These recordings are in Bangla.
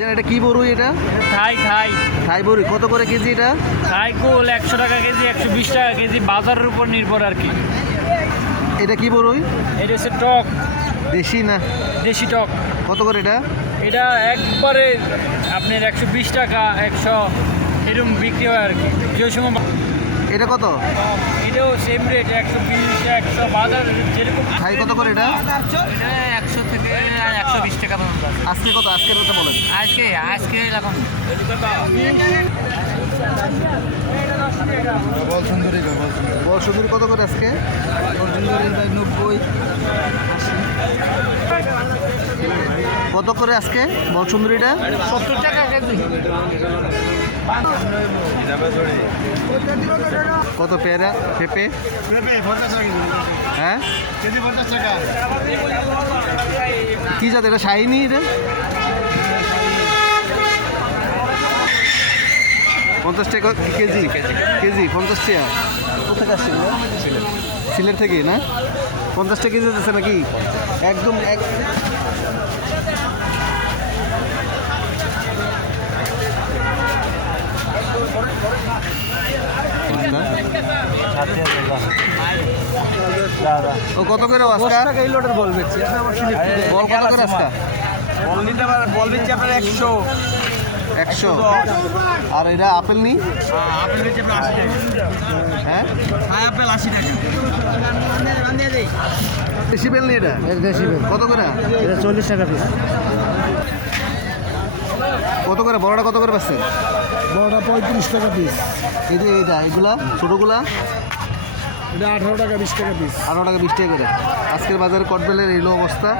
এটা কি বড়ুই এটা? থাই থাই। থাই বড়ি কত করে কেজি এটা? থাই কুল একশো টাকা কেজি একশো বিশ টাকা কেজি বাজারের উপর নির্ভর আর কি। এটা কি বড়ুই এটা হচ্ছে টক। দেশি না? দেশি টক। কত করে এটা? এটা একবারে আপনার একশো বিশ টাকা একশো এরকম বিক্রি হয় আর কি। যে সময় এটা কত? এটাও সেম রেট একশো বিশ একশো বাজার যেরকম থাই কত করে এটা? একশো থেকে একশো বিশ টাকা পর্যন্ত আজকে কত? আজকের কথা বলেন। আজকে আজকে এরকম। বল সুন্দরী বল সুন্দরী। কত করে আজকে? নব্বই কত করে আজকে বল সুন্দরীটা? সত্তর টাকা কেজি। কত পেয়ারা? পেঁপে? হ্যাঁ? কি জাত এটা? শাহিনি এটা? পঞ্চাশ টাকা কেজি। কেজি, পঞ্চাশ টাকা। কোথেকে আসছে সিলেট থেকে, না? পঞ্চাশ টাকা কেজি দিচ্ছে নাকি? একদম এক ও কত করে আজকা বল বেচছি? বল কত করে আজকা? বল নিতে পারে বল বেচছি আপনার একশো। একশো? আর এটা আপেল নি আপেল আশি টাকা। হ্যাঁ? আপেল আশি টাকা। দেশি বেল নি এটা? দেশি বেল। কত করে? এটা চল্লিশ টাকা পিস কত করে? বড়টা কত করে পাচ্ছেন বড়টা পঁয়ত্রিশ টাকা পিস এই যে এইটা এগুলা ছোটোগুলা? এটা আঠারো টাকা বিশ টাকা পিস আঠারো টাকা বিশ টাকা করে। আজকের বাজারে কটবেলের এই অবস্থা।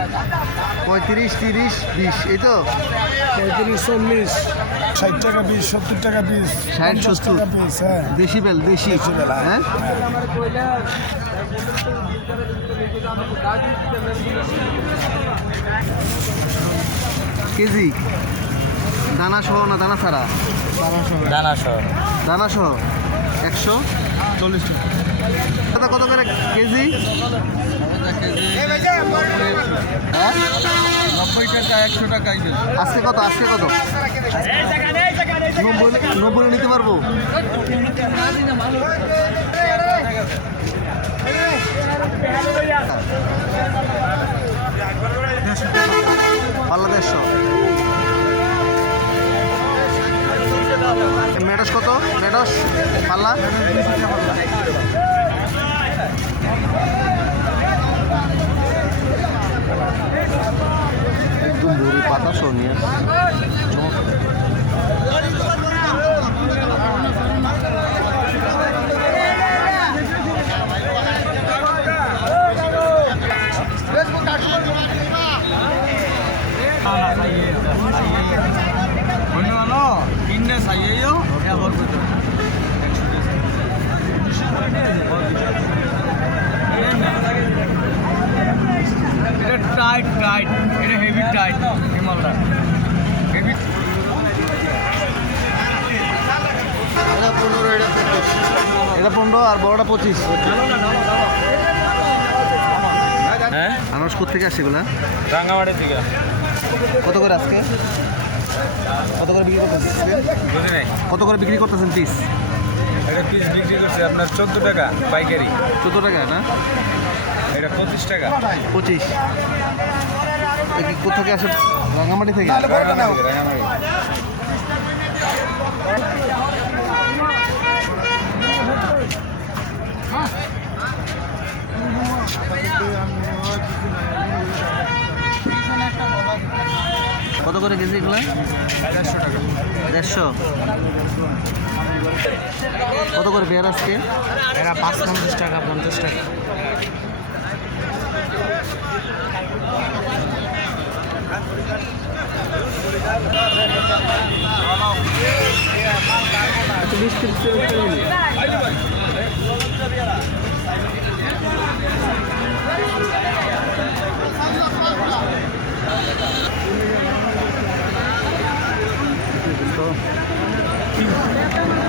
পঁয়ত্রিশ তিরিশ বিশ এই তো? পঁয়ত্রিশ চল্লিশ। ষাট টাকা পিস সত্তর টাকা পিস ষাট, সত্তর। টাকা পিস হ্যাঁ। দেশি বেল দেশি। হ্যাঁ। হ্যাঁ। কেজি? দানা সহ না দানা ছাড়া? দানা সহ দানা সহ একশো চল্লিশ টাকা। কত করে কেজি? নব্বই টাকা একশো টাকা আজকে কত? আজকে কত? নব্বই নিতে পারব? পাল্লা মেডস কত? মেডস? পাল্লা? পাতা সহ নিয়ে আসছে। এটা টাইট টাইট এটা হেভি টাইট হিমালটা হেভি এটা পনেরো এটা এটা পনেরো আর বড়টা পঁচিশ। হ্যাঁ? আনারস থেকে আসছে এগুলা? রাঙ্গামাটি থেকে। কত করে আজকে? কত করে বিক্রি করতেছেন? কত করে বিক্রি করতেছেন পিস এটা পিস বিক্রি করছে আপনার চোদ্দ টাকা পাইকারি। চোদ্দ টাকা না? এটা পঁচিশ টাকা। পঁচিশ। এ কি কোথেকে আসে? রাঙামাটি থেকে? রাঙ্গামাটি থেকে, রাঙ্গামাটি। কত করে কেজি এগুলা? দেড়শো। টাকা দেড়শো কত করে পেয়ার আজকে? এটা পাঁচ পঞ্চাশ টাকা পঞ্চাশ টাকা।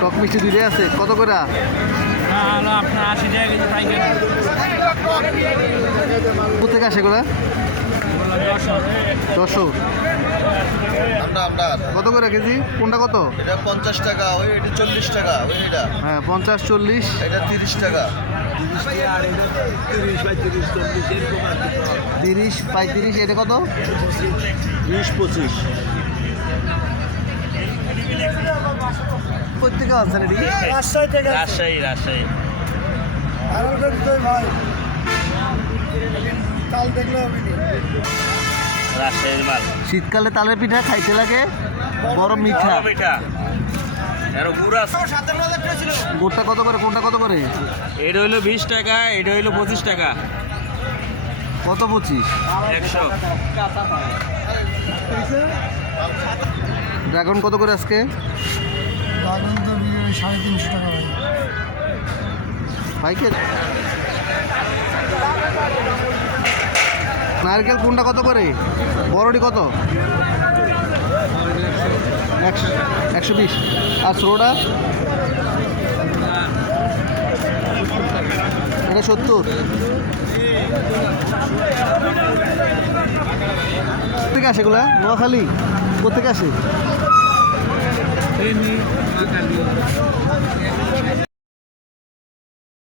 টক মিষ্টি দুইটাই আছে। কত করে? আপনার আশি টাকা কোথেকে আসে এগুলা? দশ যশোর। আমরা আমরা কত করে কেজি? কোনটা কত? এটা পঞ্চাশ টাকা ওই এটা চল্লিশ টাকা ওই এটা। হ্যাঁ পঞ্চাশ চল্লিশ। এটা তিরিশ টাকা। তিরিশ পঁয়ত্রিশ এটা কত? বিশ পঁচিশ। প্রত্যেকে আনছেন এদিকে রাজশাহী রাজশাহী রাজশাহীর মাল। শীতকালে তালের পিঠা খাইতে লাগে? বড় মিঠা। পিঠা আর কত করে? কোনটা কত করে? এটা হইল বিশ টাকা এটা হইল পঁচিশ টাকা। কত পঁচিশ? একশো। ড্রাগন কত করে আজকে? সাড়ে তিনশো টাকা নারকেল কোনটা কত করে? বড়টি কত? একশো বিশ। আর ষোলোটা এটা সত্তর। কোথেকে আসে এগুলা? নোয়াখালী? কোথেকে আসে? Beni Magharibi.